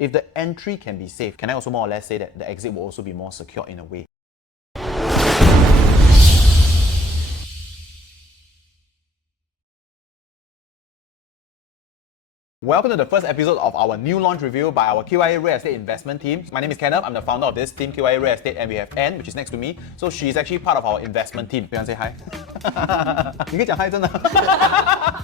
If the entry can be safe, can I also more or less say that the exit will also be more secure in a way? Welcome to the first episode of our new launch review by our QIA Real Estate Investment team. My name is Kenneth, I'm the founder of this team, QIA Real Estate, and we have Anne, which is next to me. So she's actually part of our investment team. You want to say hi? 你可以讲 hi 真的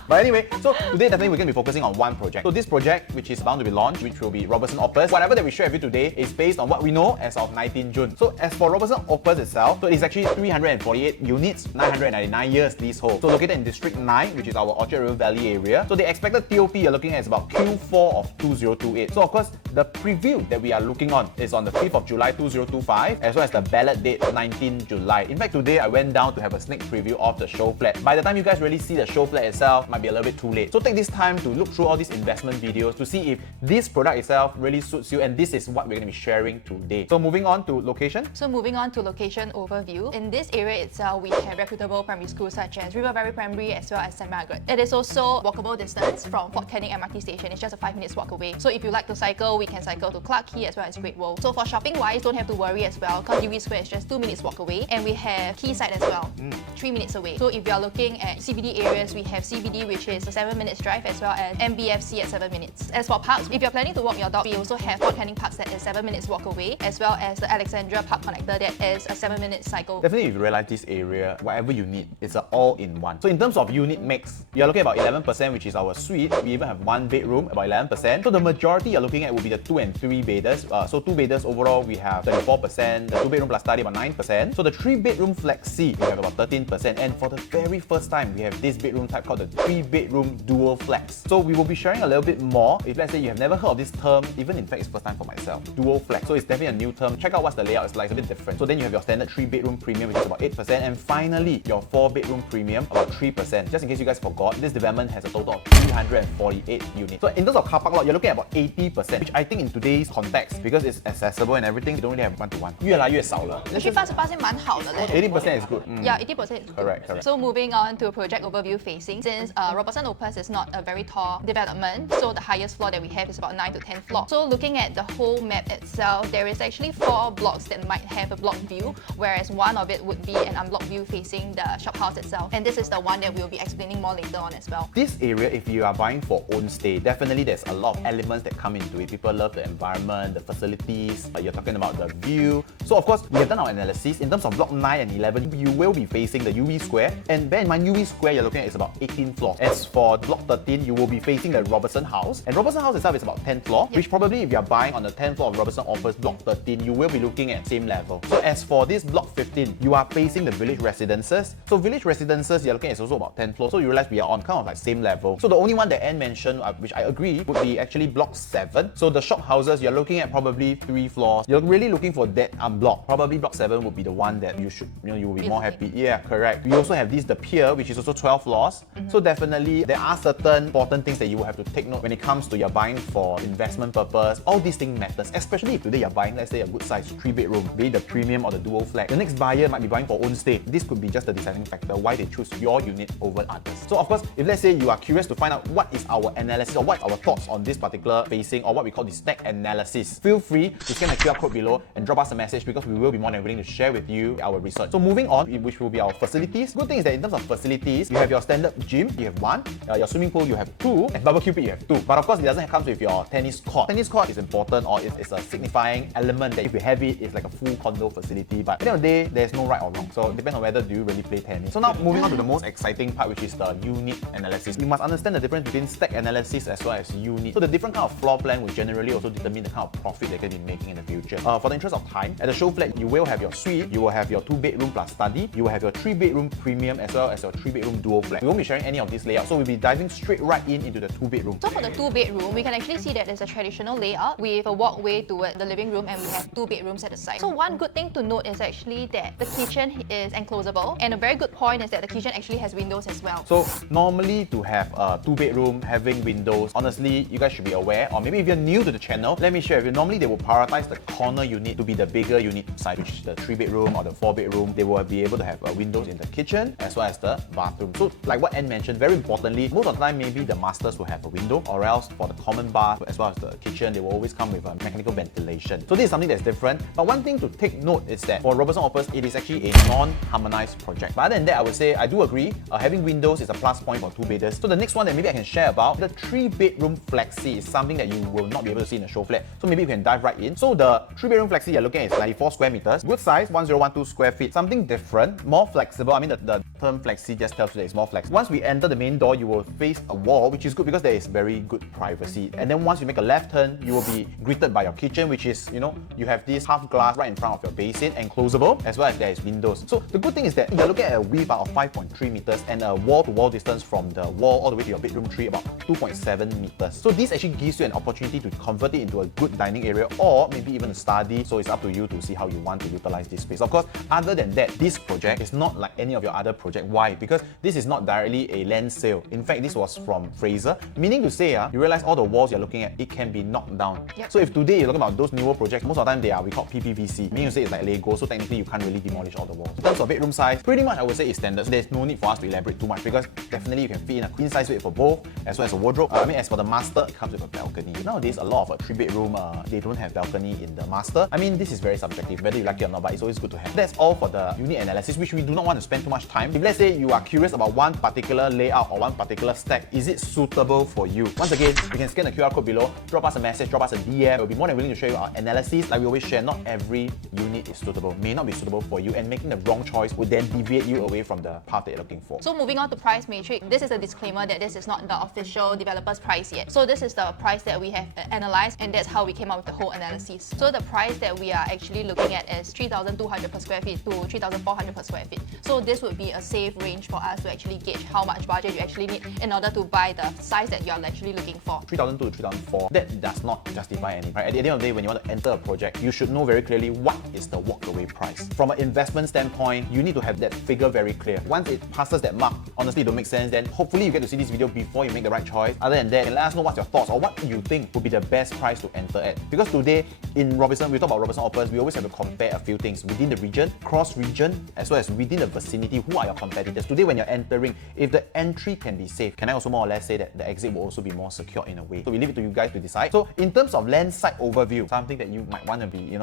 But anyway, so today definitely we're going to be focusing on one project. So this project, which is bound to be launched, which will be Robertson Opus. Whatever that we share with you today is based on what we know as of 19 June. So as for Robertson Opus itself, so it's actually 348 units, 999 years leasehold. So located in District 9, which is our Orchard River Valley area. So the expected TOP you're looking at is about Q4 of 2028. So of course, the preview that we are looking on is on the 5th of July 2025, as well as the ballot date 19 July. In fact, today I went down to have a sneak preview of the show flat. By the time you guys really see the show flat itself, might be a little bit too late. So take this time to look through all these investment videos to see if this product itself really suits you, and this is what we're going to be sharing today. So moving on to location. So moving on to location overview. In this area itself, we have reputable primary schools such as River Valley Primary as well as St. Margaret. It is also walkable distance from Fort Canning MRT station. It's just a 5 minutes walk away. So if you like to cycle, we can cycle to Clarke Quay as well as Great World. So for shopping wise, don't have to worry as well, because UE Square is just 2 minutes walk away, and we have Quayside as well, 3 minutes away. So if you are looking at CBD areas, we have CBD, which is a 7 minutes drive, as well as MBFC at 7 minutes. As for parks, if you're planning to walk your dog, we also have Fort Canning Parks that is 7 minutes walk away, as well as the Alexandra Park Connector that is a 7 minute cycle. Definitely, if you realize this area, whatever you need, it's an all-in-one. So in terms of unit mix, you're looking at about 11%, which is our suite. We even have 1 bedroom, about 11%. So the majority you're looking at will be the 2 and 3 bedders. So 2 bedders overall, we have 34%. The 2 bedroom plus study about 9%. So the 3 bedroom flexi, we have about 13%. And for the very first time, we have this bedroom type called the 3 bedroom dual flex. So we will be sharing a little bit more. If let's say you have never heard of this term, even in fact it's first time for myself, dual flex. So it's definitely a new term. Check out what's the layout is like, it's a bit different. So then you have your standard 3 bedroom premium, which is about 8%. And finally, your 4 bedroom premium, about 3%. Just in case you guys forgot, this development has a total of 348 units. So in terms of car park lot, you're looking at about 80%, which I think in today's context, because it's accessible and everything, you don't really have one-to-one. 越来越少了。Actually, 80% 蛮好的嘞。 80% is good. Yeah, 80% is good. Correct. So moving on to project overview facing, since Robertson Opus is not a very tall development, so the highest floor that we have is about 9 to 10 floors. So looking at the whole map itself, there is actually 4 blocks that might have a block view, whereas one of it would be an unblocked view facing the shop house itself. And this is the one that we'll be explaining more later on as well. This area, if you are buying for own stay, definitely there's a lot of elements that come into it. People love the environment, the facilities, you're talking about the view. So of course, we have done our analysis. In terms of block 9 and 11, you will be facing the UE Square. And bear in mind, UE Square you're looking at is about 18 floors. As for block 13, you will be facing the Robertson House. And Robertson House itself is about 10 floors, which probably if you're buying on the 10th floor of Robertson Opus block 13, you will be looking at same level. So as for this block 15, you are facing the village residences. So village residences, you're looking at is also about 10 floors. So you realize we are on kind of like same level. So the only one that Anne mentioned, which I agree, would be actually block 7. So the shop houses, you're looking at probably 3 floors. You're really looking for that unblocked. Probably block 7 would be the one that you should, you will be more happy. Yeah, correct. We also have the pier, which is also 12 floors. So definitely there are certain important things that you will have to take note when it comes to your buying for investment purpose. All these things matters, especially if today you're buying, let's say, a good size 3 bedroom, be it the premium or the dual flat. The next buyer might be buying for own stay. This could be just the deciding factor why they choose your unit over others. So of course, if let's say you are curious to find out what is our analysis or what our thoughts on this particular facing or what we call the stack analysis, feel free to scan the QR code below and drop us a message, because we will be more than willing to share with you our research. So moving on, which will be our facilities. Good thing is that in terms of facilities, you have your standard gym, you have 1, your swimming pool, you have 2, and barbecue pit, you have 2. But of course, it doesn't come with your tennis court. Tennis court is important, or it's a signifying element that if you have it, it's like a full condo facility. But at the end of the day, there's no right or wrong. So it depends on whether do you really play tennis. So now moving on to the most exciting part, which is the unit analysis. You must understand the difference between stack analysis as well as unit. So the different kind of floor plan will generally also determine the kind of profit they can be making in the future. For the interest of time, at the show flat, you will have your suite, you will have your 2 bedroom plus study, you will have your 3 bedroom premium as well as your 3 bedroom dual flat. We won't be sharing any of this layout, so we'll be diving straight right into the 2 bedroom. So for the 2 bedroom, we can actually see that there's a traditional layout with a walkway toward the living room, and we have 2 bedrooms at the side. So one good thing to note is actually that the kitchen is enclosable, and a very good point is that the kitchen actually has windows as well. So normally to have a 2 bedroom having windows, honestly, you guys should be aware, or maybe if you're new to the channel, let me share with you. Normally they will prioritize the corner unit to be the bigger unit size, which is the 3 bedroom or the 4 bedroom. They will be able to have windows in the kitchen as well as the bathroom. So like what Anne mentioned, very importantly, most of the time maybe the masters will have a window, or else for the common bath as well as the kitchen, they will always come with a mechanical ventilation. So this is something that's different. But one thing to take note is that for Robertson Opus, it is actually a non-harmonized project. But other than that, I would say I do agree, having windows is a plus point for two-bedders. So the next one that maybe I can share about, the 3-bedroom flexi is something that you will not be able to see in a show flat. So maybe you can dive right in. So the 3-bedroom flexi you're looking at is 94 square meters, good size, 1012 square feet, something different, more flexible. I mean, the term flexi just tells you that it's more flexible. Once we enter the main door, you will face a wall, which is good because there is very good privacy. And then once you make a left turn, you will be greeted by your kitchen, which is, you have this half glass right in front of your basin and closable, as well as there is windows. So the good thing is that you're looking at a width of 5.3 meters and a wall-to-wall distance from the wall all the way to your bedroom tree about 2.7 meters. So this actually gives you an opportunity to convert it into a good dining area or maybe even a study. So it's up to you to see how you want to utilize this space. Of course, other than that, this project is not like any of your other project. Why? Because this is not directly a land sale. In fact, this was from Fraser, meaning to say, you realize all the walls you're looking at, it can be knocked down. Yep. So if today you're talking about those newer projects, most of the time they are, we call PPVC, meaning to say it's like Lego, so technically you can't really demolish all the walls. In terms of bedroom size, pretty much I would say it's standard. So there's no need for us to elaborate too much because definitely you can fit in a queen size bed for both, as well as a wardrobe. As for the master, it comes with a balcony. Nowadays, a lot of 3-bedroom, they don't have balcony in the master. This is very subjective, whether you like it or not, but it's always good to have. That's all for the unit analysis, which we do not want to spend too much time. If let's say you are curious about one particular layout or one particular stack, is it suitable for you? Once again, you can scan the QR code below, drop us a message, drop us a DM. We'll be more than willing to show you our analysis. Like we always share, not every unit is suitable, may not be suitable for you, and making the wrong choice would then deviate you away from the path that you're looking for. So moving on to price matrix, this is a disclaimer that this is not the official developer's price yet. So this is the price that we have analyzed, and that's how we came up with the whole analysis. So the price that we are actually looking at is 3,200 per square feet to 3,400 per square feet. So this would be a safe range for us to actually gauge how much budget you actually need in order to buy the size that you're actually looking for. 3,002 to 3,004, that does not justify anything. Right? At the end of the day, when you want to enter a project, you should know very clearly what is the walk-away price. From an investment standpoint, you need to have that figure very clear. Once it passes that mark, honestly, it don't make sense, then hopefully you get to see this video before you make the right choice. Other than that, you can let us know what's your thoughts or what you think would be the best price to enter at. Because today, in Robertson, we talk about Robertson Opus, we always have to compare a few things within the region, cross-region, as well as within the vicinity. Who are your competitors? Today, when you're entering, if the entry can be safe, can I also more or less say that the exit will also be more secure in a way? So we leave it to you guys to decide. So in terms of land site overview, something that you might want to be,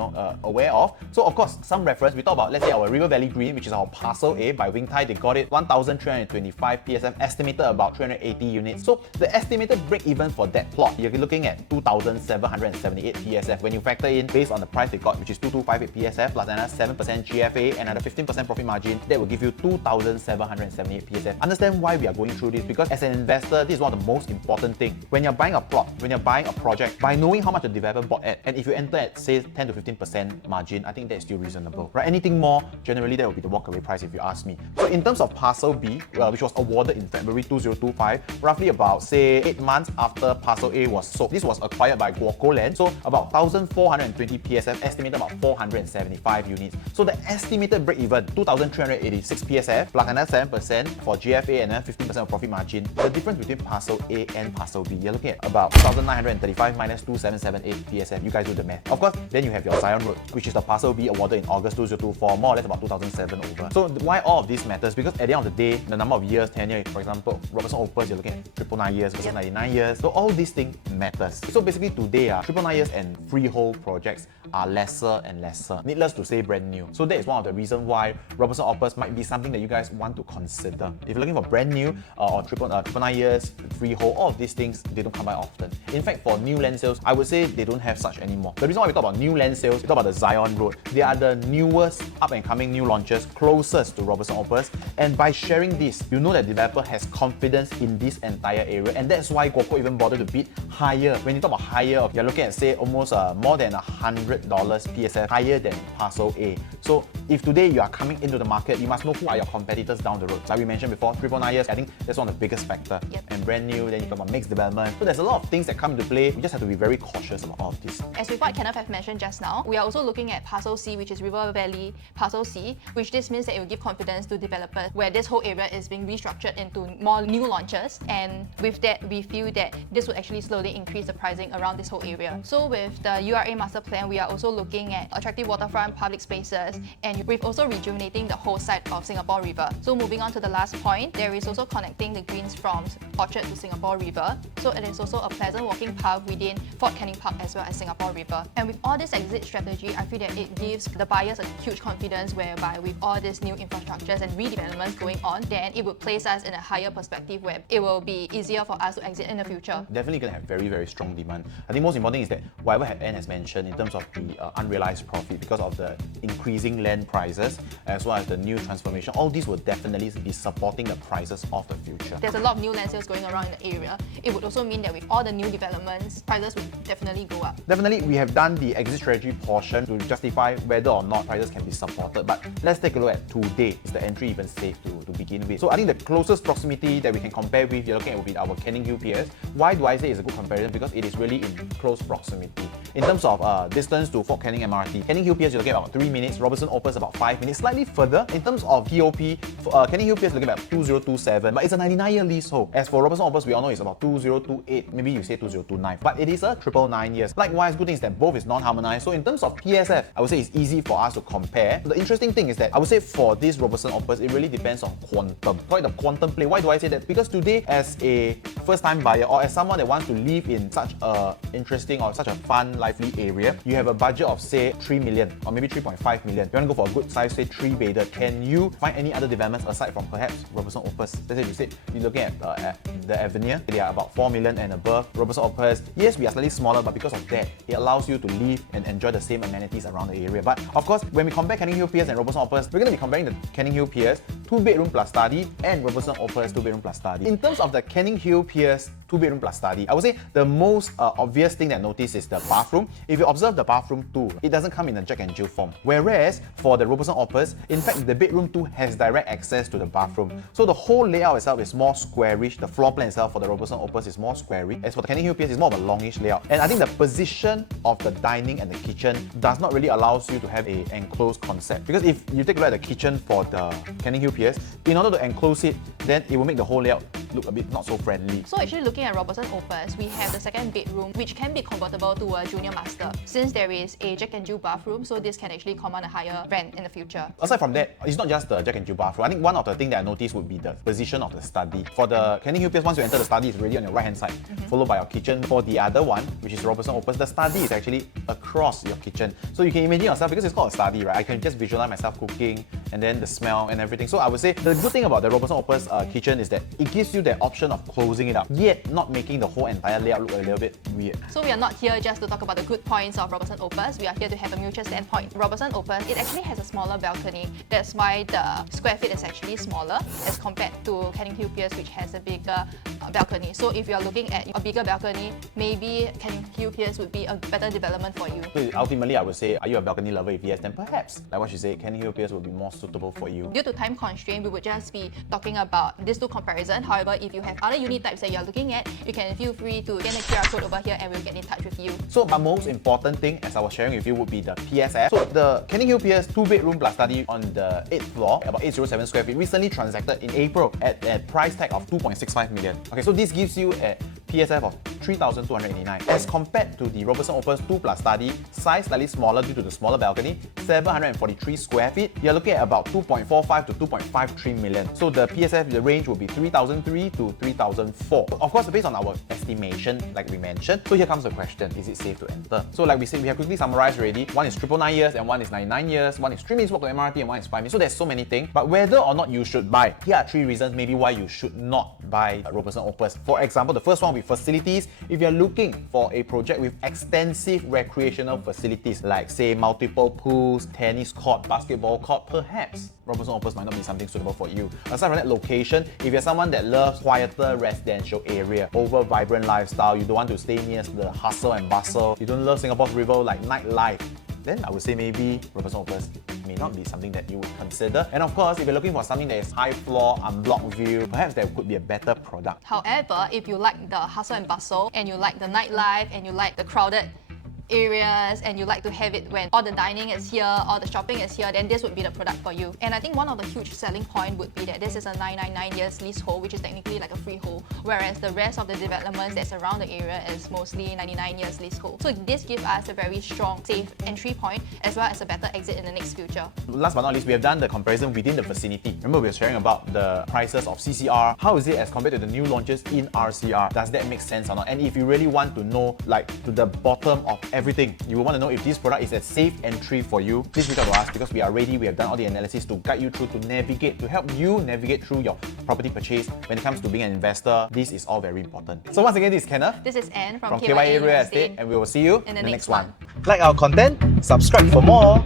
aware of. So of course, some reference, we talk about, let's say our River Valley Green, which is our parcel A by Wing Tai, they got it 1,325 PSF, estimated about 380 units. So the estimated break even for that plot, you're looking at 2,778 PSF. When you factor in based on the price they got, which is 2,258 PSF plus another 7% GFA and another 15% profit margin, that will give you 2,778 PSF. Understand why we are going through this, because as an investor, this is one of the most important things. When you're buying a plot, when you're buying a project, by knowing how much the developer bought at, and if you enter at say 10 to 15% margin, I think that's still reasonable. Right? Anything more, generally that will be the walkaway price if you ask me. So in terms of parcel B, which was awarded in February 2025, roughly about say 8 months after parcel A was sold, this was acquired by Guoco Land, so about 1,420 PSF, estimated about 475 units. So the estimated break even 2,386 PSF plus another 7% for GFA and then 15% of profit margin. The difference between parcel A and parcel B, you're looking at about 2,935 minus 2,778 PSF. You guys do the math. Of course, then you have your Zion Road, which is the parcel B awarded in August 2024, more or less about 2007 over. So why all of this matters? Because at the end of the day, the number of years, tenure, for example, Robertson Opus, you're looking at 999 years versus 99 years. So all these things matters. So basically today, 999 years and freehold projects are lesser and lesser. Needless to say, brand new. So that is one of the reasons why Robertson Opus might be something that you guys want to consider. If you're looking for brand new or 999 years, freehold, all of these things, they don't come by often. In fact, for new land sales, I would say they don't have such anymore. The reason why we talk about new land sales, we talk about the Zion Road. They are the newest up and coming new launches closest to Robertson Opus. And by sharing this, you know that the developer has confidence in this entire area. And that's why Guoco even bothered to bid higher. When you talk about higher, you're looking at say almost more than $100 PSF higher than parcel A. So if today you are coming into the market, you must know who are your competitors down the road. Like we mentioned before, 999 years, I think that's one of the biggest factors. Yep. And brand new, then you talk about mixed development. So there's a lot of things that come into play. We just have to be very cautious about all of this. As with what Kenneth have mentioned just now, we are also looking at parcel C, which is River Valley Parcel C, which this means that it will give confidence to developers where this whole area is being restructured into more new launches, and with that we feel that this would actually slowly increase the pricing around this whole area. So with the URA master plan, we are also looking at attractive waterfront public spaces, and we've also rejuvenating the whole side of Singapore River. So moving on to the last point, there is also connecting the greens from Orchard to Singapore River, so it is also a pleasant walking path within Fort Canning Park as well as Singapore River. And with all this exit strategy, I feel that it gives the buyers a huge confidence whereby with all these new infrastructures and redevelopments going on, then it would place us in a higher perspective where it will be easier for us to exit in the future. Definitely going to have very, very strong demand. I think most important is that whatever Anne has mentioned in terms of the unrealized profit because of the increasing land prices as well as the new transformation, all these will definitely be supporting the prices of the future. There's a lot of new land sales going around in the area. It would also mean that with all the new developments, prices would definitely go up. Definitely, we have done the exit strategy portion to justify whether or not prices can be supported. But let's take a look at today. Is the entry even safe to begin with? So I think the closest proximity that we can compare with, you're looking at, will be our Canning Hill PS. Why do I say it's a good comparison? Because it is really in close proximity. In terms of distance to Fort Canning MRT, Canning Hill PS you're looking at about 3 minutes, Robertson Opus about 5 minutes, slightly further. In terms of TOP, Canning Hill PS looking at 2027, but it's a 99-year leasehold. As for Robertson Opus, we all know it's about 2028, maybe you say 2029, but it is a 999 years. Likewise, good thing is that both is non-harmonized. So in terms of PSF, I would say it's easy for us to compare. The interesting thing is that I would say for this Robertson Opus, it really depends on quantum. Quite the quantum play. Why do I say that? Because today, as a first-time buyer or as someone that wants to live in such a interesting or such a fun, lively area, you have a budget of say 3 million or maybe 3.5 million. You want to go for a good size, say 3-bedded. Can you find any other developments aside from perhaps Robertson Opus? Let's say you said you're looking at the Avenue, they are about 4 million and above. Robertson Opus, yes, we are slightly smaller, but because of that, it allows you to live and enjoy the same amenities around the area. But of course, when we compare Canning Hill PS and Robertson Opus, we're going to be comparing the Canning Hill PS 2-bedroom plus study and Robertson Opus 2-bedroom plus study. In terms of the Canning Hill PS 2-bedroom plus study, I would say the most obvious thing that I notice is the bathroom. If you observe the bathroom too, it doesn't come in a Jack and Jill form. Whereas for the Robertson Opus, in fact, the bedroom too has direct access to the bathroom. So the whole layout itself is more squarish. The floor plan itself for the Robertson Opus is more squarish. As for the Canning Hill PS, it's more of a longish layout. And I think the position of the dining and the kitchen does not really allow you to have an enclosed concept. Because if you take a look at the kitchen for the Canning Hill PS, in order to enclose it, then it will make the whole layout look a bit not so friendly. So actually looking at Robertson Opus, we have the second bedroom which can be convertible to a junior master. Since there is a Jack and Jill bathroom, so this can actually command a higher rent in the future. Aside from that, it's not just the Jack and Jill bathroom. I think one of the things that I noticed would be the position of the study. For the Canning Hill PS, once you enter the study, it's really on your right hand side, followed by your kitchen. For the other one, which is Robertson Opus, the study is actually across your kitchen. So you can imagine yourself, because it's called a study, right? I can just visualize myself cooking and then the smell and everything. So I would say the good thing about the Robertson Opus kitchen is that it gives you the option of closing it up, yet not making the whole entire layout look a little bit weird. So we are not here just to talk about the good points of Robertson Opus, we are here to have a mutual standpoint. Robertson Opus, it actually has a smaller balcony. That's why the square feet is actually smaller as compared to Canning Hill PS, which has a bigger balcony. So if you are looking at a bigger balcony, maybe Canning Hill PS would be a better development for you. So ultimately, I would say, are you a balcony lover? If yes, then perhaps, like what you say, Canning Hill PS would be more suitable for you. Due to time constraint, we would just be talking about these two comparison. However, if you have other unit types that you are looking at, you can feel free to scan the QR code over here and we'll get in touch with you. So the most important thing, as I was sharing with you, would be the PSF. So the Canning Hill PS 2-bedroom plus study on the 8th floor, about 807 square feet, recently transacted in April at a price tag of 2.65 million. Okay, so this gives you a PSF of 3,289. As compared to the Robertson Opus 2 plus study, size slightly smaller due to the smaller balcony, 743 square feet, you're looking at about 2.45 to 2.53 million. So the PSF, the range will be 3,003 to 3,004. Of course, based on our estimation, like we mentioned, so here comes the question, is it safe to enter? So like we said, we have quickly summarized already. One is 999 years and one is 99 years, one is 3 minutes walk to MRT and one is 5 minutes. So there's so many things. But whether or not you should buy, here are 3 reasons maybe why you should not buy Robertson Opus. For example, the first one with facilities. If you're looking for a project with extensive recreational facilities like say multiple pools, tennis court, basketball court, perhaps Robertson Opus might not be something suitable for you. Aside from that, location, if you're someone that loves quieter residential area over vibrant lifestyle, you don't want to stay near the hustle and bustle, you don't love Singapore's river like nightlife, then I would say maybe Robertson Opus may not be something that you would consider. And of course, if you're looking for something that is high floor, unblocked view, perhaps there could be a better product. However, if you like the hustle and bustle and you like the nightlife and you like the crowded areas and you like to have it when all the dining is here, all the shopping is here, then this would be the product for you. And I think one of the huge selling point would be that this is a 999 years leasehold, which is technically like a freehold, whereas the rest of the developments that's around the area is mostly 99 years leasehold. So this gives us a very strong, safe entry point as well as a better exit in the next future. Last but not least, we have done the comparison within the vicinity. Remember, we were sharing about the prices of CCR. How is it as compared to the new launches in RCR? Does that make sense or not? And if you really want to know, like, to the bottom of everything, you want to know if this product is a safe entry for you, please reach out to us because we are ready. We have done all the analysis to guide you through, to navigate, to help you navigate through your property purchase. When it comes to being an investor, this is all very important. So once again, this is Kenneth. This is Anne from KYA Real Estate, and we will see you in the next one. Like our content? Subscribe for more.